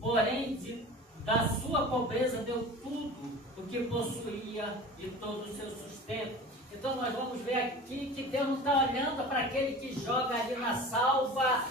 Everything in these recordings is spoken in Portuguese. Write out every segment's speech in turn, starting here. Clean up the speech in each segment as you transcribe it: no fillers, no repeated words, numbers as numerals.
porém da sua pobreza deu tudo o que possuía e todo o seu sustento. Então nós vamos ver aqui que Deus não está olhando para aquele que joga ali na salva,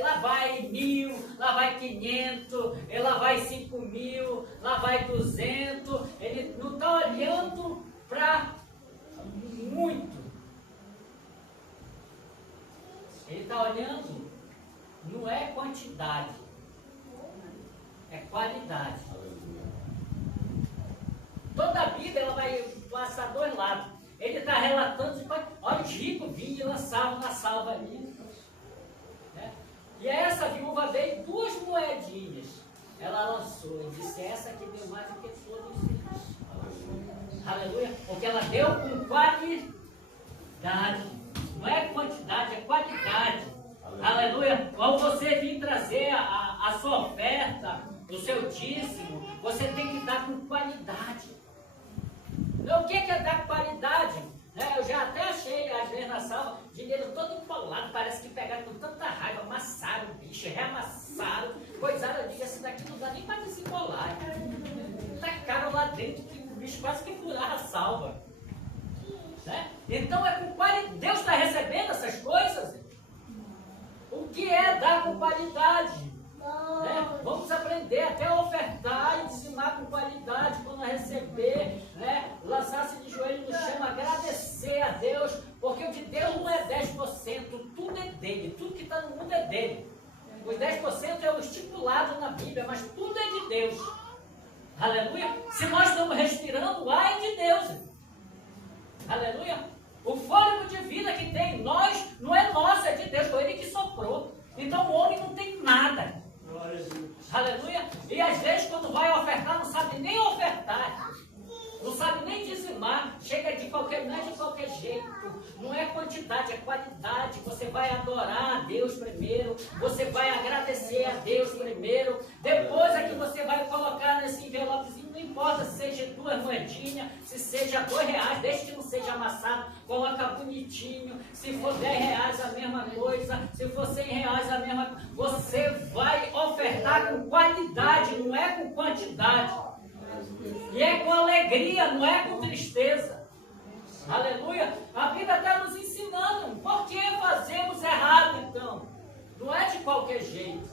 lá vai 1.000, lá vai 500, lá vai 5.000, lá vai 200. Ele não está olhando para muito. Ele está olhando, não é quantidade, é qualidade. Toda a Bíblia ela vai passar dois lados. Ele está relatando, olha, os ricos vinham e lançavam na salva ali. Né? E essa viúva veio 2 moedinhas. Ela lançou e disse, essa aqui deu mais do que todos eles. Aleluia. Porque ela deu com qualidade. Não é quantidade, é qualidade. Aleluia. Quando você vir trazer a sua oferta, o seu dízimo, você tem que dar com qualidade. O que é dar qualidade? Eu já até achei, às vezes, na sala, dinheiro todo empolado, parece que pegaram com tanta raiva, amassaram o bicho, reamassaram, coisaram, eu digo, esse daqui não dá nem para desembolar. Tacaram lá dentro, que o bicho quase que furava a salva. Né? Então, é com qualidade. Deus está recebendo essas coisas? O que é dar com qualidade? Né? Vamos aprender até a ofertar e dizimar com qualidade quando receber, né? Lançar-se de joelho no chão, agradecer a Deus, porque o de Deus não é 10%, tudo é dele, tudo que está no mundo é dele. Os 10% é o estipulado na Bíblia, mas tudo é de Deus. Aleluia! Se nós estamos respirando, o ar é de Deus. Aleluia! O fôlego de vida que tem em nós não é nosso, é de Deus, foi Ele que soprou. Então o homem não tem nada. Aleluia! E às vezes quando vai ofertar, não sabe nem ofertar, não sabe nem dizimar, chega de qualquer, não é de qualquer jeito, não é quantidade, é qualidade. Você vai adorar a Deus primeiro, você vai agradecer a Deus primeiro, depois é que você vai colocar nesse envelopezinho, não importa se seja 2 moedinhas, se seja R$2, desde que não seja amassado, coloca bonitinho. Se for R$10 a mesma coisa, se for R$100 a mesma coisa, você vai ofertar com qualidade, não é com quantidade. E é com alegria, não é com tristeza. Aleluia! A Bíblia está nos ensinando. Por que fazemos errado, então? Não é de qualquer jeito.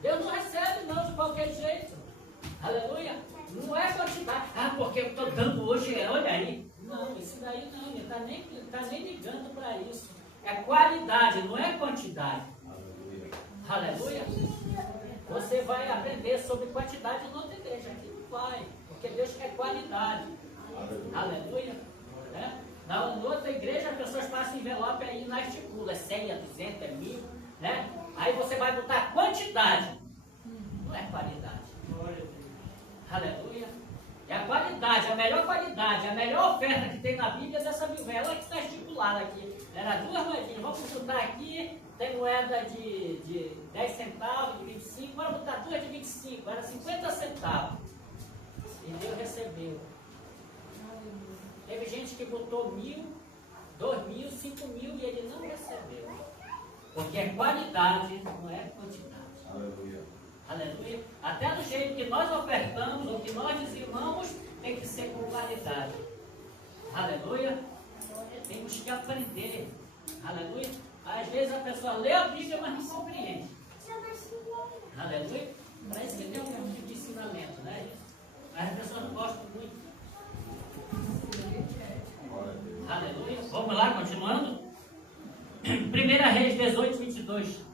Deus não recebe, não, de qualquer jeito. Aleluia! Não é quantidade. Porque eu estou dando hoje, olha aí. Não, isso daí não. Ele está nem ligando para isso. É qualidade, não é quantidade. Aleluia! Você vai aprender sobre quantidade na outra igreja. Aqui não vai, porque Deus quer qualidade. Aleluia! Né? Na outra igreja, as pessoas passam envelope aí na articula. É 100, é 200, é 1.000. Né? Aí você vai botar quantidade. Não é qualidade. Aleluia! É a qualidade, a melhor qualidade, a melhor oferta que tem na Bíblia é dessa vela que está estipulada aqui. Era 2 moedinhas. Vamos botar aqui. Tem moeda de 10 centavos, de 25, bora botar 2 de 25, era 50 centavos. E Deus recebeu. Teve gente que botou 1.000, 2.000, 5.000 e ele não recebeu. Porque é qualidade, não é quantidade. Aleluia. Aleluia. Até do jeito que nós ofertamos, ou que nós dizimamos, tem que ser com qualidade. Aleluia. Temos que aprender. Aleluia. Às vezes a pessoa lê a Bíblia, mas não compreende. Aleluia. Parece que tem um tipo de ensinamento, né? Mas as pessoas não gostam muito. Aleluia. Vamos lá, continuando. 1 Reis 18, 22.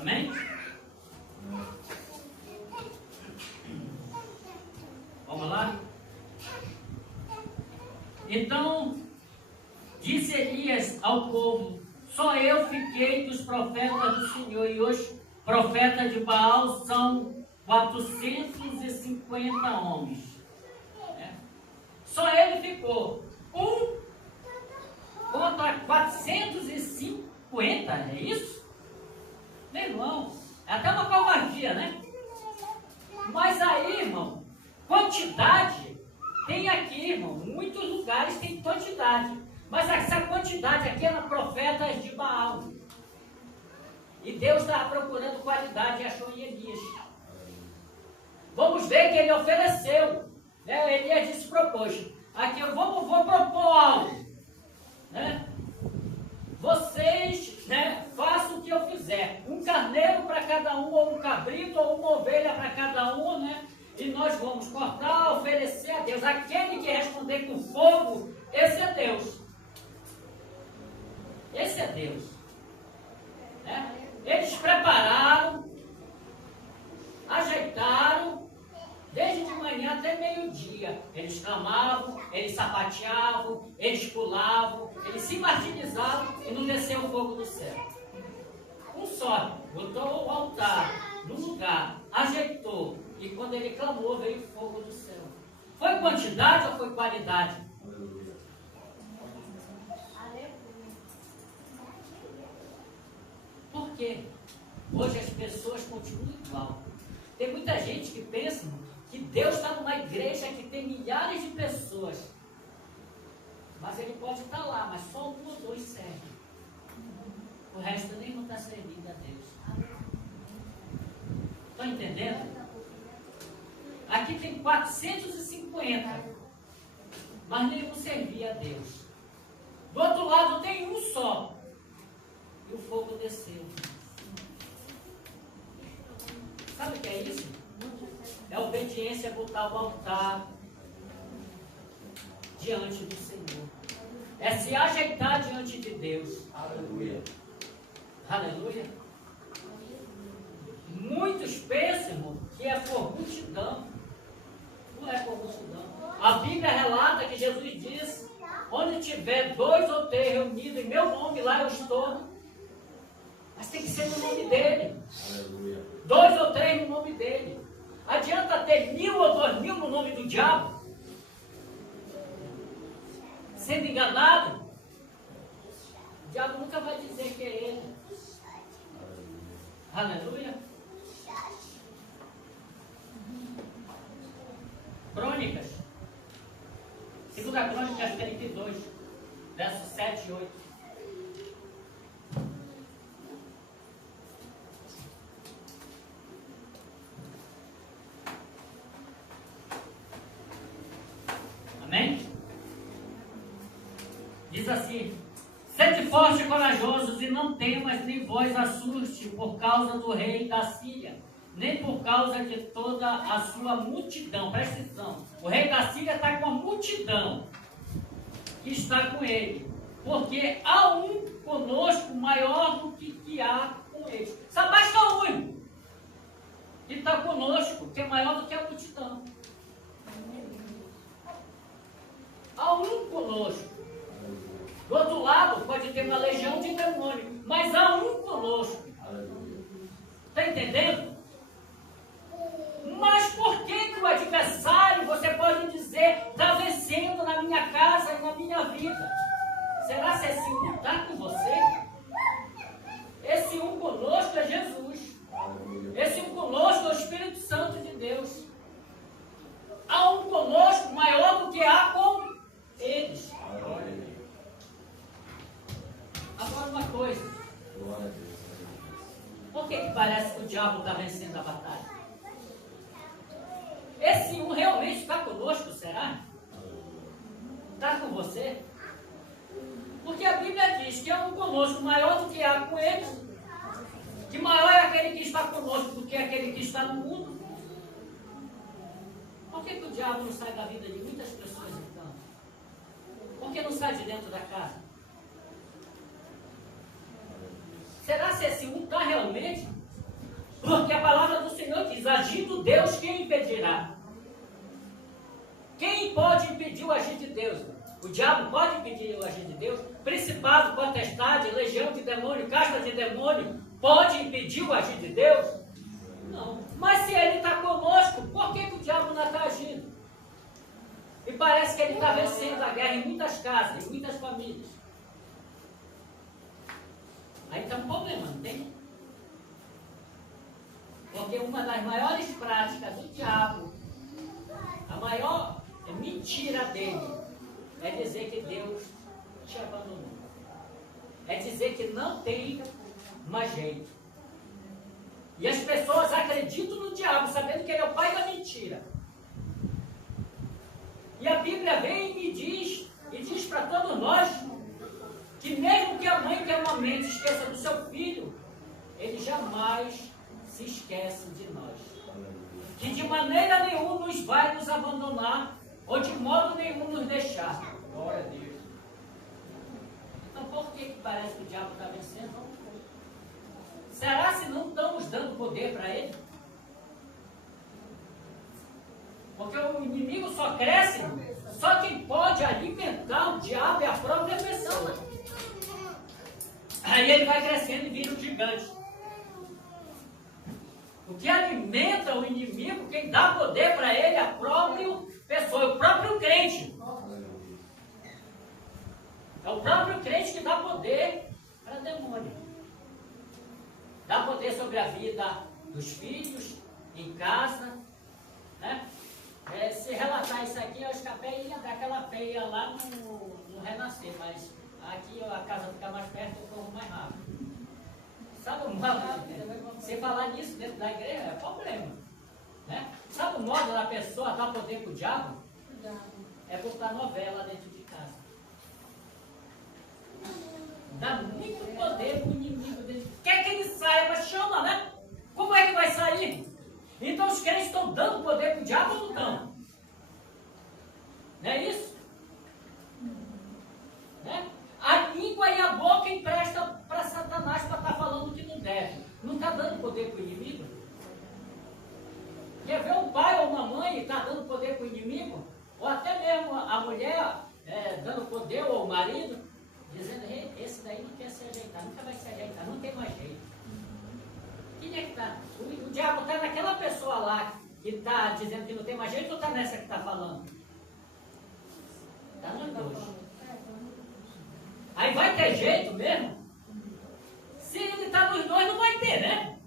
Amém? Vamos lá? Então, disse Elias ao povo: só eu fiquei dos profetas do Senhor, e os profetas de Baal são 450 homens. Só ele ficou. Contra 450, é isso? Meu irmão, dia, né? Mas aí, irmão, quantidade tem aqui, irmão. Muitos lugares tem quantidade. Mas essa quantidade aqui é na profetas de Baal. E Deus estava procurando qualidade e achou em Elias. Vamos ver que ele ofereceu. Né? Elias se propôs. Aqui eu vou propor algo. Né? Vocês, né, façam o que eu fizer. Um carneiro para cada um, ou um cabrito, ou uma ovelha para cada um, né? E nós vamos cortar, oferecer a Deus. Aquele que responder com fogo, esse é Deus. Esse é Deus. Né? Eles prepararam, ajeitaram, desde de manhã até meio-dia. Eles clamavam, eles sapateavam, eles pulavam, eles se martirizavam e não desceu o fogo do céu. Um só, botou o altar no lugar, ajeitou, e quando ele clamou, veio o fogo do céu. Foi quantidade ou foi qualidade? Por quê? Hoje as pessoas continuam igual. Tem muita gente que pensa que Deus está numa igreja que tem milhares de pessoas. Mas ele pode estar lá, mas só um ou dois servem. O resto nem não está servindo a Deus. Estão entendendo? Aqui tem 450, mas nenhum servia a Deus. Do outro lado tem um só. E o fogo desceu. Sabe o que é isso? É obediência, botar o altar diante do Senhor. É se ajeitar diante de Deus. Aleluia. Aleluia. Muitos pensam, irmão, que é por multidão. Não é por multidão. A Bíblia relata que Jesus disse: onde tiver 2 ou 3 reunidos em meu nome, lá eu estou. Mas tem que ser no nome dele. Aleluia. 2 ou 3 no nome dele. Adianta ter 1.000 ou 2.000 no nome do diabo? Sendo enganado? O diabo nunca vai dizer que é ele. Aleluia. Crônicas. 2 Crônicas 32, versos 7 e 8. Amém? Diz assim: sede fortes e corajosos, e não temas, nem vós assuste por causa do rei da Síria, nem por causa de toda a sua multidão. Presta atenção. O rei da Síria está com a multidão que está com ele, porque há um conosco maior do que há com eles. Só basta um, irmão, que está conosco, que é maior do que a multidão. Há um conosco. Do outro lado, pode ter uma legião de demônios, mas há um conosco. Está entendendo? Mas por que o adversário, você pode dizer, está vencendo na minha casa e na minha vida? Será que esse um está com você? Esse um conosco é Jesus. Esse um conosco é o Espírito Santo de Deus. Há um conosco maior do que há com eles. Agora uma coisa. Por que parece que o diabo está vencendo a batalha? Esse um realmente está conosco, será? Está com você? Porque a Bíblia diz que há um conosco maior do que há com eles. Que maior é aquele que está conosco do que aquele que está no mundo. Por que o diabo não sai da vida de muitas pessoas então? Por que não sai de dentro da casa? Será se esse um está realmente? Porque a palavra do Senhor diz: agindo Deus, quem impedirá? Quem pode impedir o agir de Deus? O diabo pode impedir o agir de Deus? Principado, potestade, legião de demônio, casta de demônio, pode impedir o agir de Deus? Não. Mas se ele está conosco, por que o diabo não está agindo? E parece que ele está vencendo a guerra em muitas casas, em muitas famílias. Aí está um problema, não tem? Porque Porque uma das maiores práticas do diabo, a maior mentira dele, é dizer que Deus te abandonou. É dizer que não tem mais jeito. E as pessoas acreditam no diabo, sabendo que ele é o pai da mentira. E a Bíblia vem e me diz, e diz para todos nós, que mesmo que a mãe que amamente esqueça do seu filho, ele jamais se esquece de nós. Que de maneira nenhuma nos vai nos abandonar, ou de modo nenhum nos deixar. Glória a Deus. Então por que parece que o diabo está vencendo? Será se não estamos dando poder para ele? Porque o inimigo só cresce, só quem pode alimentar o diabo é a própria pessoa. Aí ele vai crescendo e vira um gigante. O que alimenta o inimigo, quem dá poder para ele é a própria pessoa, o próprio crente. É o próprio crente que dá poder para demônio. Dá poder sobre a vida dos filhos, em casa, né? Se relatar isso aqui, eu acho que a fé ia dar aquela fé ia lá no renascer, mas aqui a casa fica mais perto, eu corro mais rápido. Sabe o modo? Se falar nisso dentro da igreja é problema. Né? Sabe o modo da pessoa dar poder para o diabo? É botar novela dentro de casa. Dá muito poder para o inimigo dele. Quer que ele saia, mas chama, né? Como é que vai sair? Então os crentes estão dando poder para o diabo ou não estão? Não é isso? Né? A língua e a boca empresta para Satanás para estar falando que não deve. Não está dando poder para o inimigo? Quer ver um pai ou uma mãe está dando poder para o inimigo? Ou até mesmo a mulher dando poder ou o marido, dizendo, esse daí não quer se ajeitar, nunca vai se ajeitar, não tem mais jeito. Quem é que está? O diabo está naquela pessoa lá que está dizendo que não tem mais jeito ou está nessa que está falando? Está nos dois. Aí vai ter jeito mesmo? Se ele está nos dois, não vai ter, né?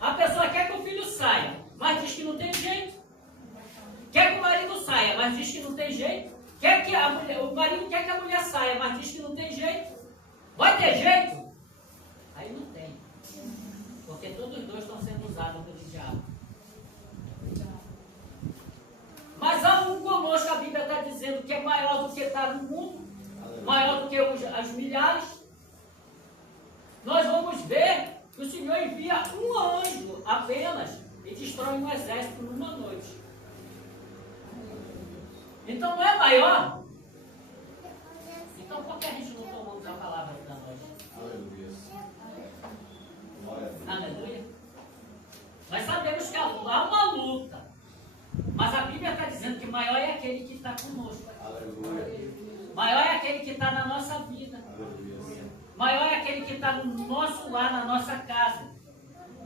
A pessoa quer que o filho saia, mas diz que não tem jeito. Quer que o marido saia, mas diz que não tem jeito. Quer que o marido quer que a mulher saia, mas diz que não tem jeito. Vai ter jeito? Aí não tem. Porque todos os dois estão sendo usados pelo diabo. Mas há um conosco, a Bíblia está dizendo que é maior do que está no mundo, maior do que as milhares. Nós vamos ver que o Senhor envia um anjo apenas e destrói um exército numa noite. Então não é maior? Então por que a gente não tomou a palavra da noite? Aleluia. Nós sabemos que há uma luta, mas a Bíblia está dizendo que maior é aquele que está conosco. Aleluia. Maior é aquele que está na nossa vida. Aleluia. Maior é aquele que está no nosso lar, na nossa casa.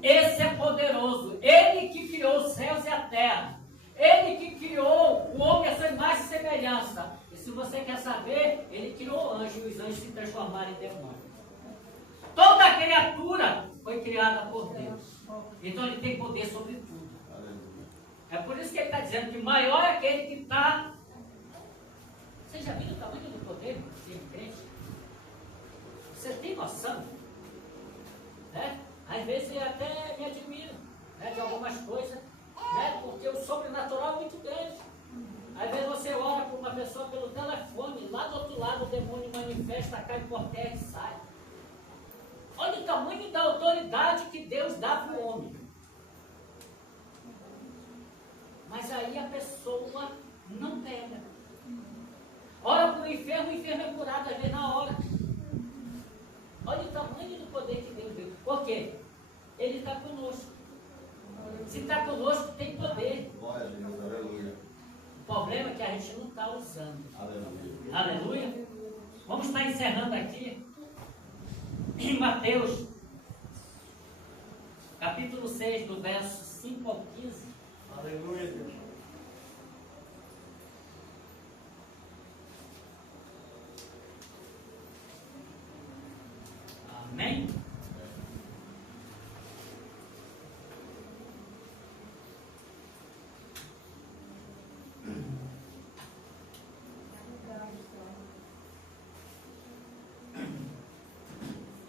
Esse é poderoso. Ele que criou os céus e a terra. Ele que criou o homem a sua imagem e semelhança. E se você quer saber, ele criou anjos e os anjos se transformaram em demônios. Toda criatura foi criada por Deus. Então ele tem poder sobre tudo. É por isso que ele está dizendo que maior é aquele que está. Você já viu o tamanho do poder de crente? Você tem noção? Né? Às vezes eu até me admiro, né, de algumas coisas, né, porque o sobrenatural é muito grande. Às vezes você ora para uma pessoa pelo telefone, lá do outro lado o demônio manifesta, cai por terra e sai. Olha o tamanho da autoridade que Deus dá para o homem. Mas aí a pessoa não pega. Ora para o enfermo é curado às vezes na hora. Olha o tamanho do poder que Deus deu. Por quê? Ele está conosco. Se está conosco, tem poder. O problema é que a gente não está usando. Aleluia. Aleluia. Vamos estar encerrando aqui em Mateus, capítulo 6, do verso 5 ao 15. Aleluia, Deus. Amém?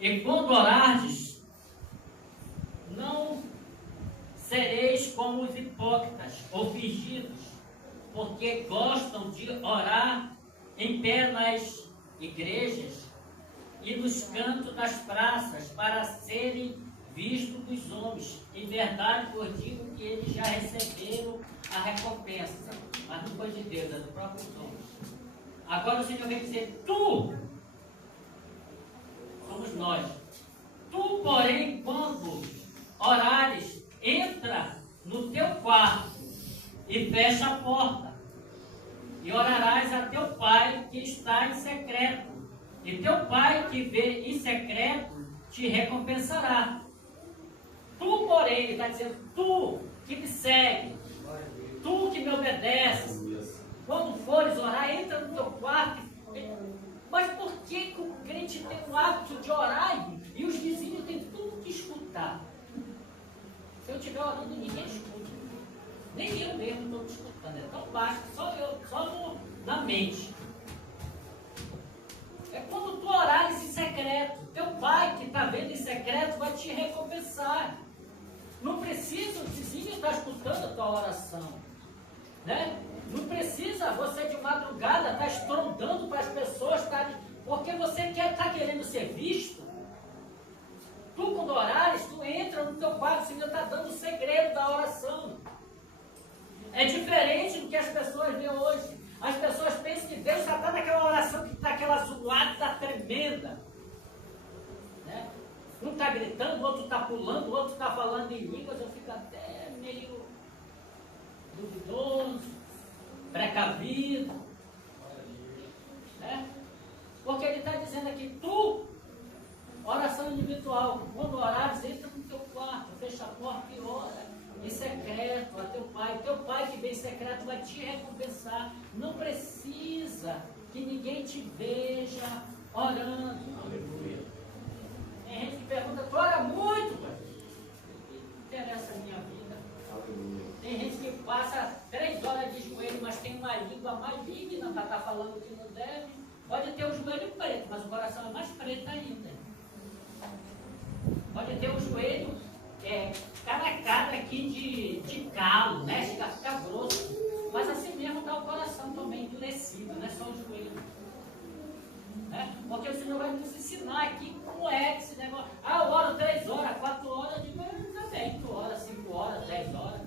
E quando orardes, não sereis como os hipócritas ou fingidos, porque gostam de orar em pé nas igrejas e nos cantos das praças, para serem vistos dos homens. Em verdade, vos digo que eles já receberam a recompensa, mas não foi de Deus, é do próprio homem. Agora o Senhor vem dizer: tu, somos nós, tu, porém, quando orares, entra no teu quarto e fecha a porta, e orarás a teu Pai que está em secreto, e teu Pai que vê em secreto te recompensará. Tu, porém, ele está dizendo, tu que me segue, tu que me obedeces, quando fores orar, entra no teu quarto. Mas por que o crente tem o hábito de orar e os vizinhos têm tudo que escutar? Se eu estiver orando, ninguém escuta. Nem eu mesmo estou escutando. É tão baixo, só na mente. É quando tu orares em secreto. Teu Pai que está vendo em secreto vai te recompensar. Não precisa o vizinho estar escutando a tua oração. Né? Não precisa você de madrugada estar estrondando para as pessoas estarem, porque você está querendo ser visto. Tu, quando orares, tu entra no teu quarto, o Senhor está dando o segredo da oração. É diferente do que as pessoas veem hoje. As pessoas pensam que Deus está dando aquela oração que está aquela zoada tremenda. Né? Um está gritando, o outro está pulando, o outro está falando em línguas. Eu fico até meio duvidoso, precavido. Né? Porque ele está dizendo aqui, tu, oração individual, quando orares, entra no teu quarto, fecha a porta e ora. Em secreto a teu Pai que vem em secreto vai te recompensar. Não precisa que ninguém te veja orando. Aleluia. Tem gente que pergunta, tu ora muito? Não interessa a minha vida. Aleluia. Tem gente que passa 3 horas de joelho, mas tem uma língua maligna para estar falando que não deve. Pode ter o joelho preto, mas o coração é mais preto ainda. Pode ter o joelho caracado aqui de calo, né? Chega a ficar grosso. Mas assim mesmo está o coração também endurecido, não é só o joelho. Né? Porque o Senhor vai nos ensinar aqui como é esse negócio. Ah, eu oro 3 horas, 4 horas, eu digo, também, 4 horas, 5 horas, 10 horas.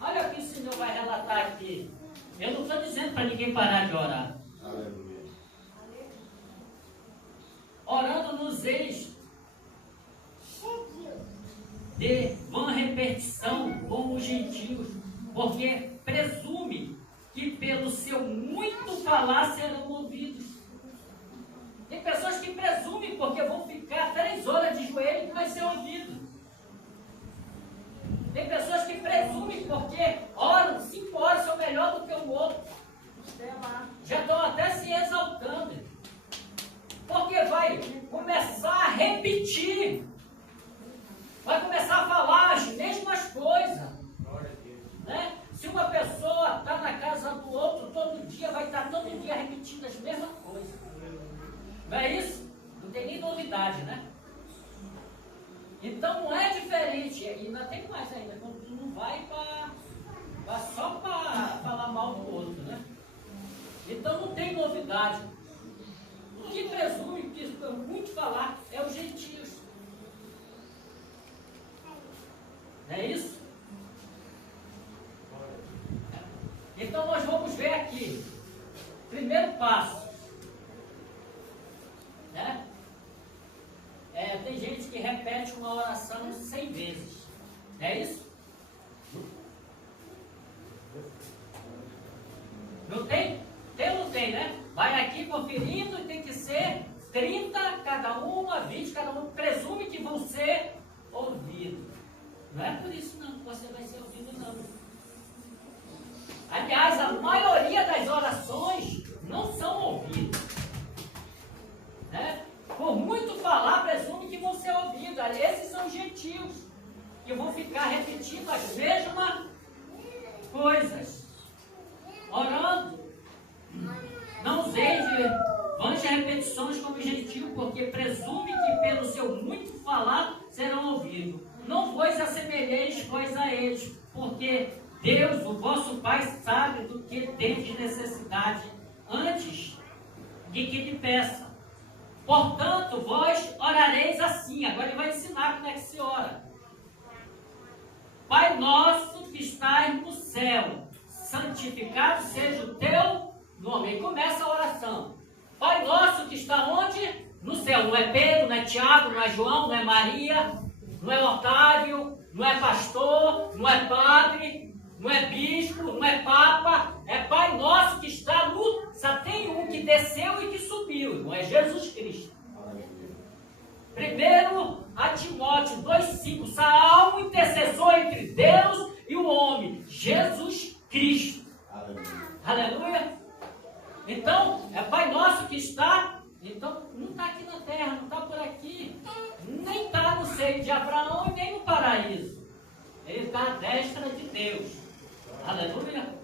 Olha o que o Senhor vai relatar aqui. Eu não estou dizendo para ninguém parar de orar. Aleluia. Orando nos eis de vã repetição com os gentios, porque presume que pelo seu muito falar serão ouvidos. Tem pessoas que presumem porque vão ficar 3 horas de joelho que vai ser ouvido. Tem pessoas que presumem porque oram 5 horas são melhor do que o outro. Já estão até se exaltando. Porque vai começar a repetir. Vai começar a falar as mesmas coisas. Né? Se uma pessoa está na casa do outro todo dia, vai estar todo dia repetindo as mesmas coisas. Não é isso? Não tem nem novidade, né? Então não é diferente. E ainda tem mais ainda. Quando tu não vai só para falar mal do outro, né? Então não tem novidade. O que presume que muito falar é os gentios. Não é isso? Então nós vamos ver aqui. Primeiro passo. Né? Tem gente que repete uma oração 100 vezes. Não é isso? Não tem? Tem ou não tem, né? Vai aqui conferindo e tem que ser 30 cada uma, 20 cada uma. Presume que vão ser ouvidos. Não é por isso não que você vai ser ouvido, não. Aliás, a maioria das orações não são ouvidas. Né? Por muito falar, presume que vão ser ouvidos. Esses são gentios, que vão ficar repetindo as mesmas coisas. Orando. Não useis de vãs repetições como gentio, porque presume que pelo seu muito falar serão ouvidos. Não vos assemelheis, pois, a eles, porque Deus, o vosso Pai, sabe do que tendes necessidade, antes de que lhe peça. Portanto, vós orareis assim. Agora ele vai ensinar como é que se ora. Pai nosso que estás no céu, santificado seja o teu nome. Aí começa a oração. Pai nosso que está onde? No céu. Não é Pedro, não é Tiago, não é João, não é Maria, não é Otávio, não é pastor, não é padre, não é bispo, não é papa. É Pai nosso que está no... Só tem um que desceu e que subiu, não é Jesus Cristo. Primeiro a Timóteo 2,5. Há um intercessor entre Deus e o homem, Jesus Cristo. Aleluia. Então, é Pai nosso que está, então não está aqui na terra, não está por aqui, nem está no seio de Abraão e nem no paraíso. Ele está à destra de Deus. Aleluia.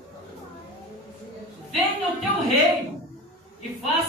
Venha o teu reino e faça